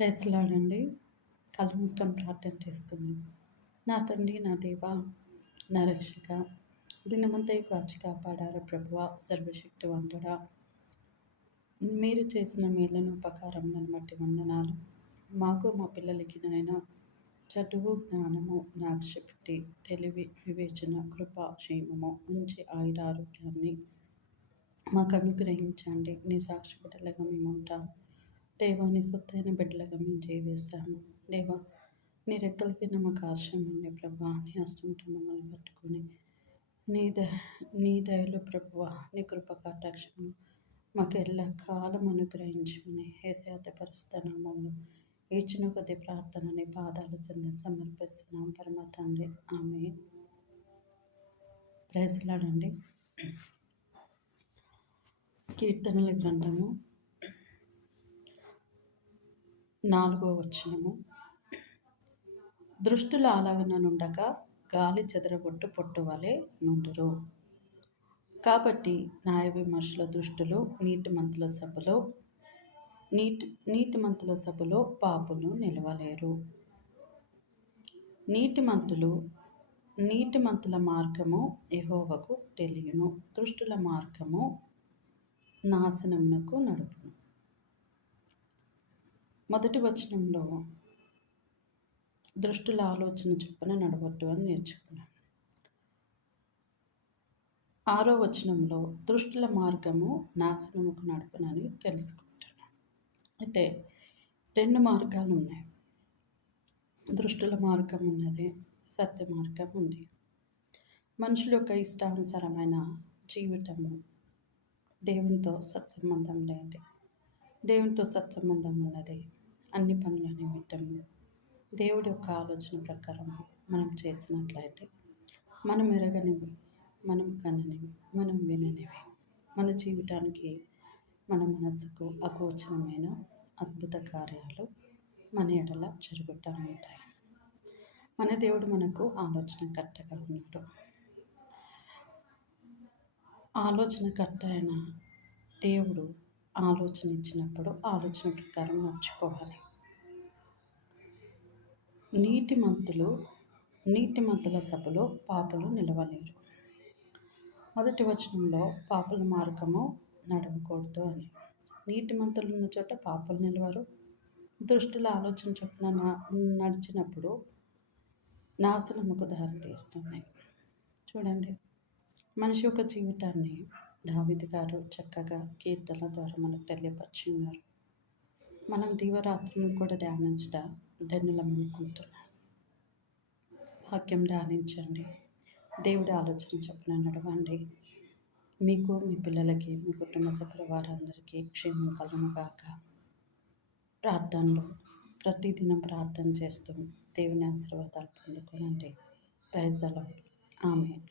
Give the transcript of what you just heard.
ప్రైజ్లాడండి. కళ్ళు మూసుకొని ప్రార్థన చేసుకుందాం. నా తండ్రి, నా దేవా, నా రక్షక, దినమంతయు కాచి కాపాడారు ప్రభువా, సర్వశక్తివంతుడా. మీరు చేసిన మేలును ఉపకారములను బట్టి వందనాలు. మాకు మా పిల్లలకి నాయన చదువు, జ్ఞానము, జ్ఞాపశక్తి, తెలివి, వివేచన, కృప, క్షేమము, మంచి ఆయురారోగ్యాన్ని మాకు అనుగ్రహించండి. నీ సాక్షి బిడ్డలుగా మేము ఉంటాము. దేవా, నీ సొత్తైన బిడ్డలుగా మేము జీవిస్తాము. దేవా, నీ రెక్కల కింద మాకు ఆశ్రయం ఉంది ప్రభా. నీ హస్తంతో మమ్మల్ని పట్టుకొని నీ దయలో ప్రభువ, నీ కృప కటాక్షము మాకు ఎల్ల కాలం అనుగ్రహించమని యేసయ్య పరిశుద్ధ నామములో ఇచ్చిన కొద్ది ప్రార్థన నీ పాదాల చెంత సమర్పిస్తున్నాం పరమ తండ్రి. ఆమేన్. ప్రైజ్లాడండి. కీర్తనల గ్రంథము 4వ వచనము. దృష్టుల అలాగన నుండగా గాలి చెదరగొట్టు పొట్టు వలె నుండురు. కాబట్టి న్యాయ విమర్శల దృష్టులు నీతిమంతుల సభలో పాపులు నిలవలేరు. నీతిమంతుల మార్గము యెహోవాకు తెలియను, దృష్టుల మార్గము నాశనమునకు నడుపును. మొదటి వచనంలో దృష్టుల ఆలోచన చొప్పున నడవద్దు అని నేర్చుకున్నాం. 6వ వచనంలో దృష్టుల మార్గము నాశనముకు నడుపునని తెలుసుకుంటున్నాం. అయితే 2 మార్గాలు ఉన్నాయి. దృష్టుల మార్గం ఉన్నది, సత్య మార్గం ఉంది. మనుషుల యొక్క ఇష్టానుసారమైన జీవితము దేవునితో సత్సంబంధం లేదు. దేవునితో సత్సంబంధం ఉన్నది అన్ని పనుల నిమిత్తము దేవుడి యొక్క ఆలోచన ప్రకారం మనం చేసినట్లయితే మనం ఎరగనివి, మనం కననివి, మనం విననివి మన జీవితానికి, మన మనసుకు అగోచరమైన అద్భుత కార్యాలు మన ఎడల జరుగుతూ ఉంటాయి. మన దేవుడు మనకు ఆలోచనకర్తగా ఉన్నాడు. ఆలోచనకర్త అయిన దేవుడు ఆలోచన ఇచ్చినప్పుడు ఆలోచన ప్రకారం నడుచుకోవాలి. నీతిమంతుల సభలో పాపులు నిలవలేరు. మొదటి వచనంలో పాపుల మార్గము నడవకూడదు అని. నీతిమంతులు ఉన్న చోట పాపులు నిలవరు. దుష్టుల ఆలోచన చొప్పున నడిచినప్పుడు నాశనముకు దారితీస్తుంది. చూడండి, మనిషి యొక్క జీవితాన్ని దావీదు గారు చక్కగా కీర్తనల ద్వారా మనకు తెలియపరిచినారు. మనం దీవరాత్రులను కూడా ధ్యానించడం ధన్యులం అనుకుంటున్నాం. వాక్యం ధ్యానించండి, దేవుడి ఆలోచన చొప్పున నడవండి. మీకు, మీ పిల్లలకి, మీ కుటుంబ సభ్యుల వారందరికీ క్షేమం కలుగును గాక. ప్రార్థనలు ప్రతిదినం ప్రార్థన చేస్తూ దేవుని ఆశీర్వాదాలు పొందుకోనండి. Praise the Lord. ఆమేన్.